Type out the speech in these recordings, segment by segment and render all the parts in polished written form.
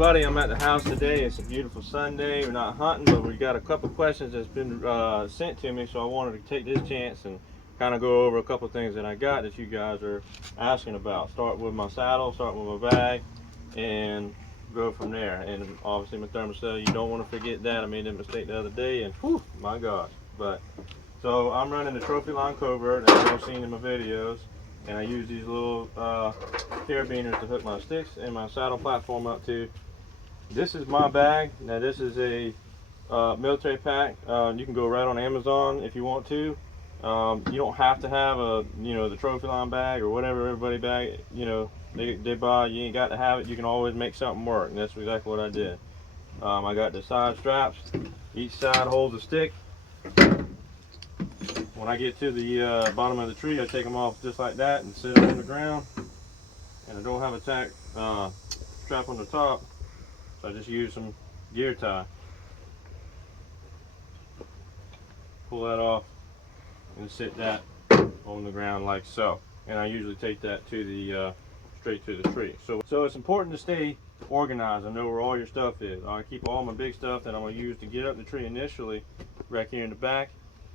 everybody, I'm at the house today. It's a beautiful Sunday. We're not hunting, but we got a couple questions that's been sent to me, so I wanted to take this chance and kind of go over a couple things that I got that you guys are asking about. Start with my saddle, start with my bag, and go from there. And obviously my thermostat, you don't want to forget that. I made that mistake the other day, and whew, my gosh. But so I'm running the trophy line covert, as you've seen in my videos, and I use these little carabiners to hook my sticks and my saddle platform up to. This is my bag. Now this is a military pack. You can go right on Amazon if you want to. You don't have to have a, the trophy line bag or whatever everybody bag, they buy. You ain't got to have it. You can always make something work, and that's exactly what I did. I got the side straps. Each side holds a stick. When I get to the bottom of the tree, I take them off just like that and sit them on the ground. And I don't have a strap on the top, so I just use some gear tie. Pull that off and sit that on the ground like so. And I usually take that to the straight to the tree. So it's important to stay organized and know where all your stuff is. I keep all my big stuff that I'm going to use to get up the tree initially right here in the back,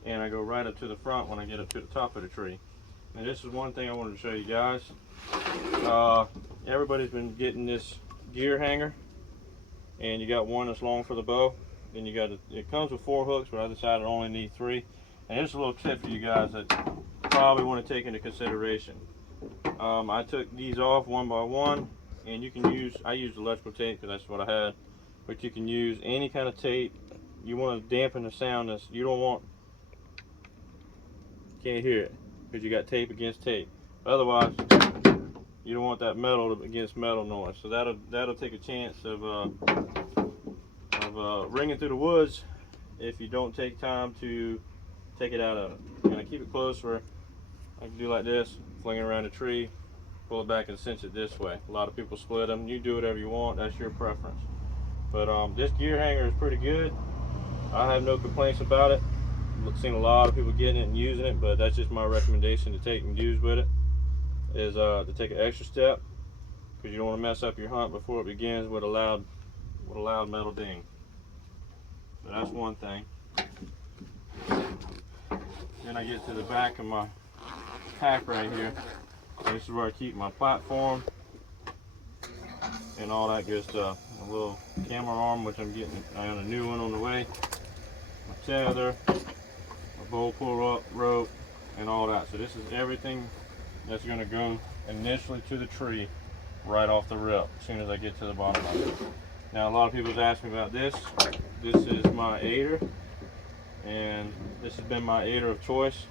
and I go right up to the front when I get up to the top of the tree. And this is one thing I wanted to show you guys. Everybody's been getting this gear hanger, and you got one that's long for the bow. Then you got it comes with 4 hooks, but I decided I only need 3. And here's a little tip for you guys that you probably want to take into consideration. I took these off one by one, and I used electrical tape because that's what I had, but you can use any kind of tape. You want to dampen the sound. You don't want, can't hear it because you got tape against tape. Otherwise, you don't want that metal against metal noise. So that'll take a chance of ringing through the woods if you don't take time to take it out of it. And I keep it close where I can do like this, fling it around a tree, pull it back and cinch it this way. A lot of people split them. You do whatever you want. That's your preference. But this gear hanger is pretty good. I have no complaints about it. I've seen a lot of people getting it and using it, but that's just my recommendation to take and use with it, is to take an extra step, because you don't want to mess up your hunt before it begins with a loud metal ding. So that's one thing. Then I get to the back of my pack right here. This is where I keep my platform and all that good stuff. A little camera arm, which I'm getting. I got a new one on the way. My tether, my bow pull up rope, and all that. So this is everything that's going to go initially to the tree right off the rip as soon as I get to the bottom of it. Now a lot of people have asked me about this. This is my aider, and this has been my aider of choice.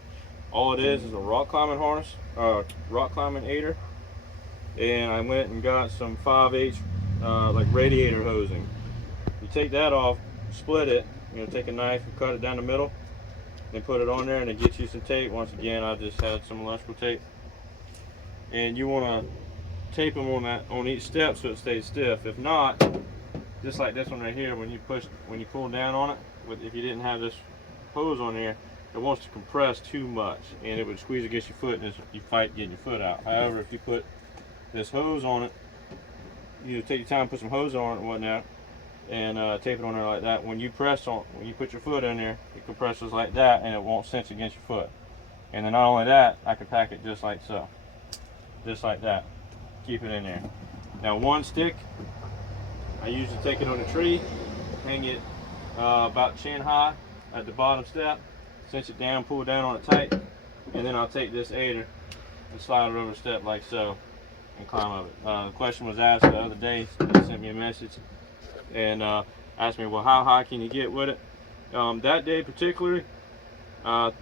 All it is a rock climbing harness, rock climbing aider, and I went and got some 5/8 like radiator hosing. You take that off, split it, take a knife and cut it down the middle, then put it on there, and it gets you some tape. Once again, I just had some electrical tape, and you want to tape them on each step so it stays stiff. If not, just like this one right here, when you pull down on it, if you didn't have this hose on there, it wants to compress too much and it would squeeze against your foot, and you fight getting your foot out. However, if you put this hose on it, you take your time, put some hose on it and whatnot, and tape it on there like that. When you put your foot in there, it compresses like that, and it won't cinch against your foot. And then not only that, I can pack it just like so, just like that. Keep it in there. Now one stick, I usually take it on a tree, hang it about chin high at the bottom step, cinch it down, pull it down on it tight, and then I'll take this aider and slide it over a step like so and climb up it. The question was asked the other day. Somebody sent me a message and asked me, well, how high can you get with it? That day particularly, to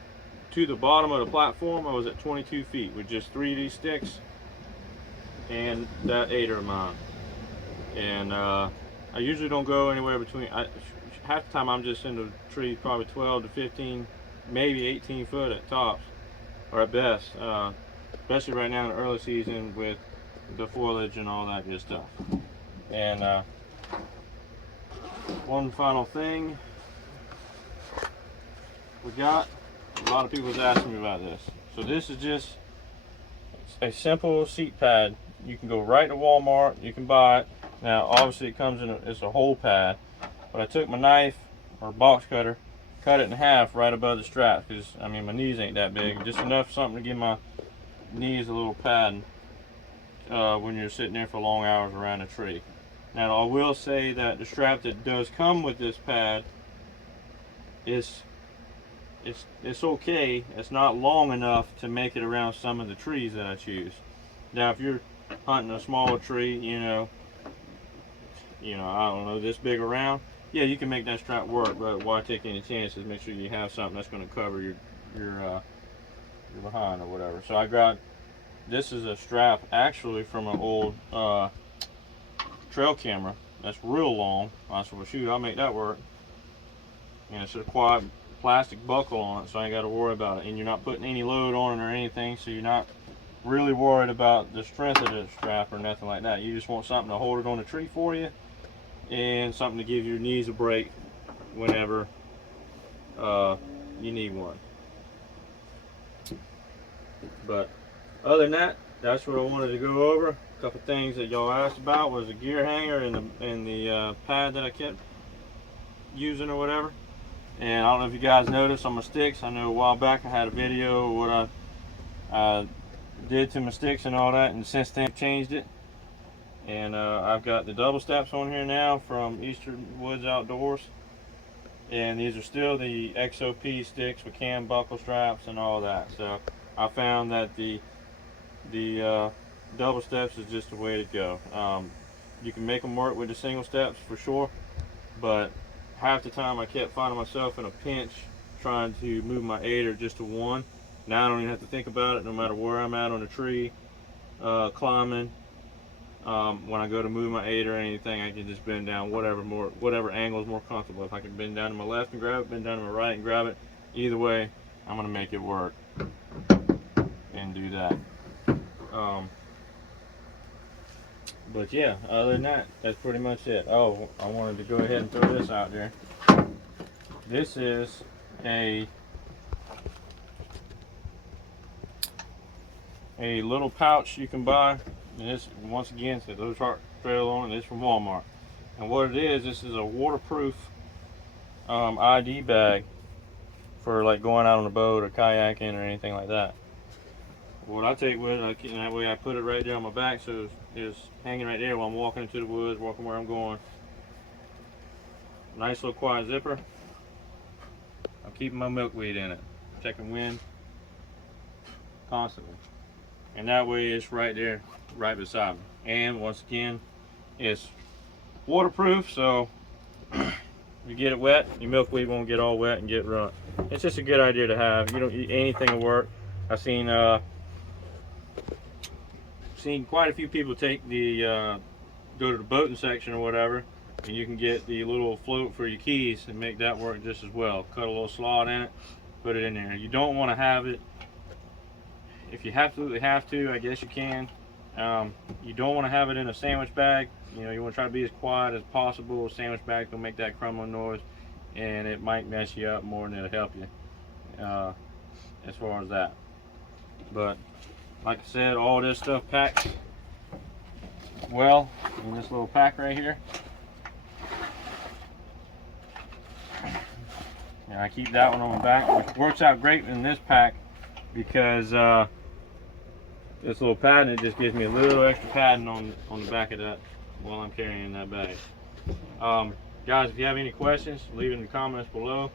the bottom of the platform, I was at 22 feet with just 3 of these sticks and that aider of mine. And I usually don't go anywhere between, half the time I'm just in the tree probably 12 to 15, maybe 18 foot at tops, or at best, especially right now in the early season with the foliage and all that good stuff. And one final thing we got, a lot of people have asked me about this. So this is just a simple seat pad. You can go right to Walmart, you can buy it. Now obviously it comes in it's a whole pad, but I took my knife or box cutter, cut it in half right above the strap, because I mean my knees ain't that big, just enough something to give my knees a little padding when you're sitting there for long hours around a tree. Now I will say that the strap that does come with this pad is it's okay. It's not long enough to make it around some of the trees that I choose. Now if you're hunting a smaller tree, you know, I don't know, this big around, yeah, you can make that strap work, but why take any chances? Make sure you have something that's going to cover your behind or whatever. So I got, this is a strap actually from an old trail camera that's real long. I said, well shoot, I'll make that work. And it's a quad plastic buckle on it, so I ain't got to worry about it. And you're not putting any load on it or anything, so you're not really worried about the strength of the strap or nothing like that. You just want something to hold it on the tree for you, and something to give your knees a break whenever you need one. But other than that, that's what I wanted to go over. A couple things that y'all asked about was the gear hanger and the pad that I kept using or whatever. And I don't know if you guys noticed on my sticks, I know a while back I had a video of what I did to my sticks and all that, and since then I've changed it. And I've got the double steps on here now from Eastern Woods Outdoors, and these are still the XOP sticks with cam buckle straps and all that. So I found that the double steps is just the way to go. You can make them work with the single steps for sure, but half the time I kept finding myself in a pinch trying to move my aider just to one. Now I don't even have to think about it, no matter where I'm at on a tree, climbing. When I go to move my aider or anything, I can just bend down whatever angle is more comfortable. If I can bend down to my left and grab it, bend down to my right and grab it, either way, I'm gonna make it work and do that. But yeah, other than that, that's pretty much it. Oh, I wanted to go ahead and throw this out there. This is a little pouch you can buy. And this, once again, says Low Trail on it. It's from Walmart. And what it is, this is a waterproof ID bag for like going out on a boat or kayaking or anything like that. What I take with it, that way I put it right there on my back, so it's hanging right there while I'm walking into the woods, walking where I'm going. Nice little quiet zipper. I'm keeping my milkweed in it, checking wind constantly. And that way it's right there, right beside me. And once again, it's waterproof, so you get it wet, your milkweed won't get all wet and get ruined. It's just a good idea to have. You don't eat anything will work. I've seen quite a few people take the go to the boating section or whatever, and you can get the little float for your keys and make that work just as well. Cut a little slot in it, put it in there. You don't want to have it, if you absolutely have to, I guess you can. You don't want to have it in a sandwich bag. You know, you want to try to be as quiet as possible. A sandwich bag will make that crumbling noise, and it might mess you up more than it'll help you as far as that. But like I said, all this stuff packs well in this little pack right here. And I keep that one on my back, which works out great in this pack because this little padding, it just gives me a little extra padding on the back of that while I'm carrying that bag. Guys, if you have any questions, leave it in the comments below.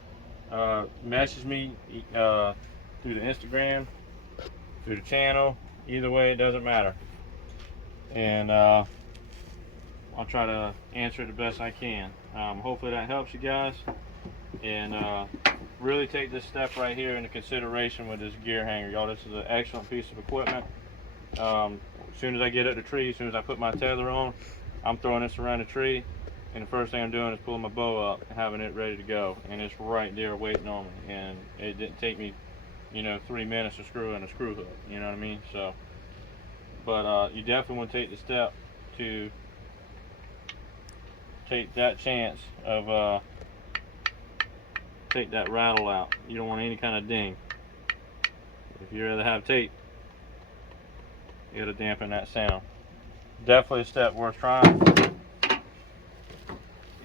Message me through the Instagram, through the channel. Either way, it doesn't matter. And I'll try to answer it the best I can. Hopefully that helps you guys. And really take this step right here into consideration with this gear hanger, y'all. This is an excellent piece of equipment. As soon as I get up the tree, as soon as I put my tether on, I'm throwing this around the tree, and the first thing I'm doing is pulling my bow up and having it ready to go, and it's right there waiting on me. And it didn't take me, 3 minutes to screw in a screw hook, you know what I mean? So, but you definitely want to take the step to take that chance of take that rattle out. You don't want any kind of ding. If you rather have tape, it'll dampen that sound. Definitely a step worth trying.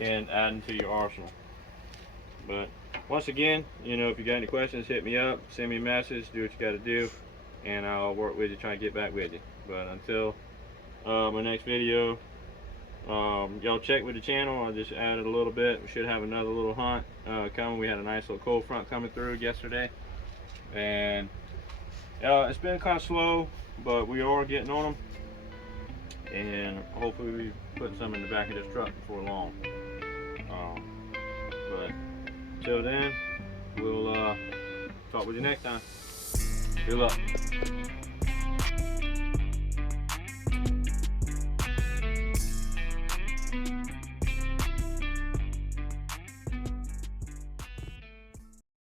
and adding to your arsenal. But once again, you know, if you got any questions, hit me up, send me a message, do what you got to do, and I'll work with you, try and get back with you. But until my next video, y'all check with the channel. I just added a little bit. We should have another little hunt coming. We had a nice little cold front coming through yesterday, and it's been kind of slow, but we are getting on them, and hopefully we put some in the back of this truck before long. But until then, we'll talk with you next time. Good luck.